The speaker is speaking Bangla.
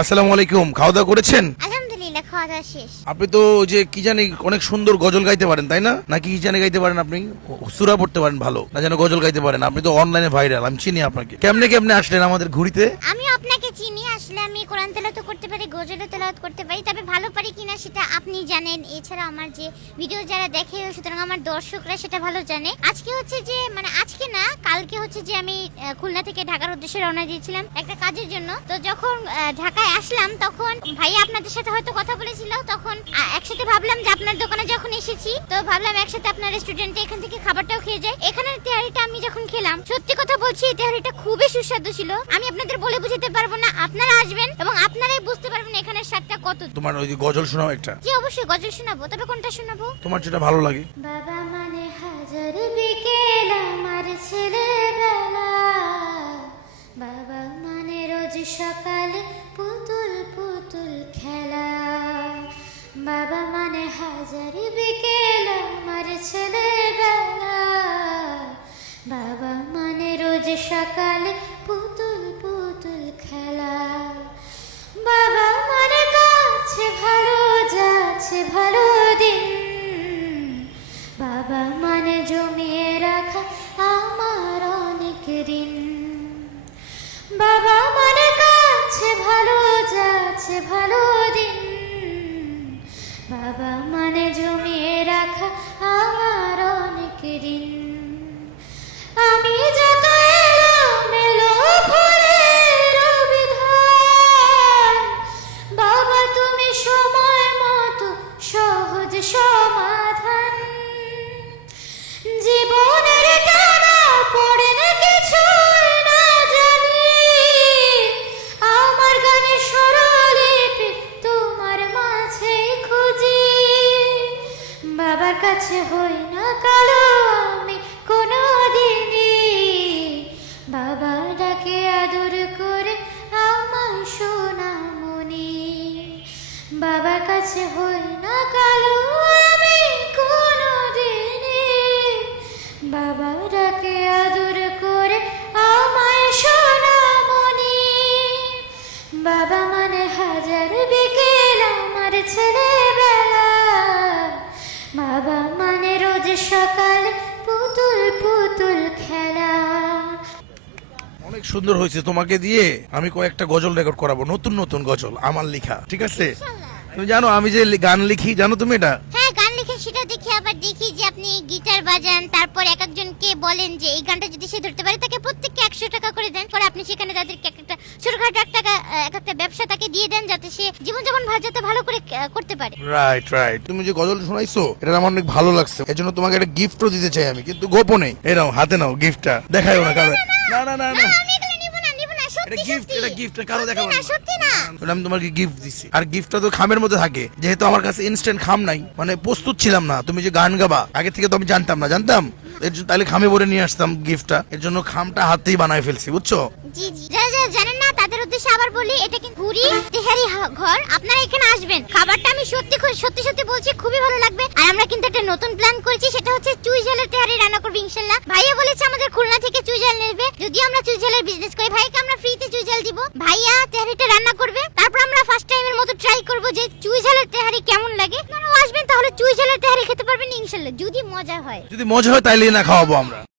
আসসালামু আলাইকুম, খাওয়া দাওয়া করেছেন? আলহামদুলিল্লাহ, খাওয়া দাওয়া শেষ। আপনি তো ওই যে কি জানি অনেক সুন্দর গজল গাইতে পারেন, তাই না? নাকি কি জানি গাইতে পারেন আপনি? সূরা পড়তে পারেন ভালো, না যেন গজল গাইতে পারেন। আপনি তো অনলাইনে ভাইরাল, আমি চিনি আপনাকে। কেমনে কেমনে আসলেন আমাদের ঘুরিতে? আমি আপনাকে চিনি, আসলে আমি কোরআন তেলাওয়াত করতে পারি, গজলও তেলাওয়াত করতে পারি, তবে ভালো পারি কিনা সেটা আপনি জানেন। এছাড়া আমার যে ভিডিও যারা দেখে, সুতরাং আমার দর্শকরা সেটা ভালো জানে। আজকে হচ্ছে যে মানে আজকে না, কালকে হচ্ছে যে আমি খুলনা থেকে ঢাকার উদ্দেশ্যে রওনা দিয়েছিলাম একটা কাজের জন্য। তো যখন ঢাকায় আসলাম তখন ভাইয়া আপনাদের সাথে হয়তো কথা বলেছিল, তখন একসাথে ভাবলাম যে আপনার দোকানে যখন এসেছি তো ভাবলাম একসাথে আপনার রেস্টুরেন্টে এখান থেকে খাবারটাও খেয়ে যাই। এখানের তেহারিটা আমি যখন খেলাম, সত্যি কথা বলছি, এই তেহারিটা খুবই সুস্বাদু ছিল। আমি আপনাদের বলে বুঝাতে পারবো না, আপনারা আসবেন এবং আপনারাই বুঝতে পারবেন এখানের স্বাদটা কত। তোমার ওই যে গজল শোনাও একটা। জি অবশ্যই গজল শোনাবো, তবে কোনটা শোনাবো? তোমার যেটা ভালো লাগে। বাবা মানে হাজার বিকেল আমার ছেলেবেলা, বাবা মানে রোজ সকালে পুতুল পুতুল খেলা, বাবা মানে হাজার বিকেল আমার ছেলেবেলা, বাবা মানে রোজ সকালে পুতুল পুতুল খেলা, বাবা মানে কাছে ভালো যাচ্ছে ভালো দিন, বাবা মানে জমিয়ে রাখা আমার অনেক ঋণ, বাবা মানে কাছে ভালো যাচ্ছে ভালো দিন, বাবা মানে জমিয়ে রাখা আমার অনেক ঋণ। আমি যত এলোমেলো ভুলের বিধান, বাবা তুমি সময় মতো সহজ সমাধান, জীবনের টানা পড়ে না কিছু না জানি, আমার গানে স্বরলিপি তোমার মাঝে খুঁজি, বাবার কাছে হই না কালো আমি কোনো দিনই, বাবা ডাকে আদর করে আমায় সোনামণি, বাবার কাছে হই না কালো আমি কোনো দিনই, বাবা ডাকে আদর করে আমায় সোনামণি, বাবা মানে হাজার বিকেল আমার ছেলেবেলা, বাবা মানে রোজ সকালে পুতুল পুতুল খেলা। অনেক সুন্দর হয়েছে, তোমাকে দিয়ে আমি কয়েকটা গজল রেকর্ড করাবো, নতুন নতুন গজল আমার লেখা, ঠিক আছে? তুমি জানো আমি যে গান লিখি, জানো তুমি এটা? হ্যাঁ, গান লিখেন, সেটা দেখি, আবার দেখি যে আপনি গিটার বাজান, তারপর এক একজনকে বলেন যে এই গানটা যদি সে ধরতে পারে তাকে প্রত্যেককে 100 টাকা করে দেন, পরে আপনি সেখানে তাদেরকে একটা ছোটখাটো একটা ব্যবসা তাকে দিয়ে দেন, যাতে সে জীবনযাপন যাতে ভালো করে করতে পারে। রাইট রাইট, তুমি যে গজল শোনাইছো এটা আমার অনেক ভালো লাগছে, এজন্য তোমাকে একটা গিফটও দিতে চাই আমি, কিন্তু গোপনে। এই নাও, হাতে নাও গিফটটা, দেখাইও না কারণ। না না না না, আমি এগুলো নিব না, নিব না, এটা সত্যি গিফট, সত্যি। এটা গিফট, কারো দেখাবো না, না। সত্যি না। আমি তোমাকে গিফট দিছি, আর গিফটটা তো খামের মধ্যে থাকে, যেহেতু আমার কাছে ইনস্ট্যান্ট খাম নাই, মানে প্রস্তুত ছিলাম না। তুমি যে গান গাবা আগে থেকে তো আমি জানতাম না, জানতাম তাহলে খামে ভরে নিয়ে আসতাম গিফটটা, এর জন্য খামটা হাতেই বানায় ফেলছি, বুঝছো? জি জি, যারা যারা জানেন না তাদের উদ্দেশ্যে আবার বলি, এটা কিন্তু ঘুরি তেহারি ঘর, আপনারা এখানে আসবেন, খাবারটা আমি সত্যি সত্যি সত্যি বলছি খুবই ভালো লাগবে। আর আমরা কিন্তু একটা নতুন প্ল্যান করেছি, সেটা হচ্ছে চুই ঝালের তেহারি রান্না করব ইনশাআল্লাহ। ভাইয়া বলেছে আমাদের খুলনা থেকে চুই ঝাল নেবে, যদি আমরা চুই ঝালের বিজনেস করি, ভাইকে আমরা ফ্রিতে চুই ঝাল দিব, ভাইয়া তেহারিটা রান্না করবে, তারপর আমরা ফার্স্ট টাইমের মতো ট্রাই করব যে চুই ঝালের তেহারি কেমন লাগে। আপনারাও আসবেন, তাহলে চুই ঝালের তেহারি খেতে পারবেন ইনশাআল্লাহ, যদি মজা হয়। যদি মজা হয় তাইলে না খাওয়াবো আমরা।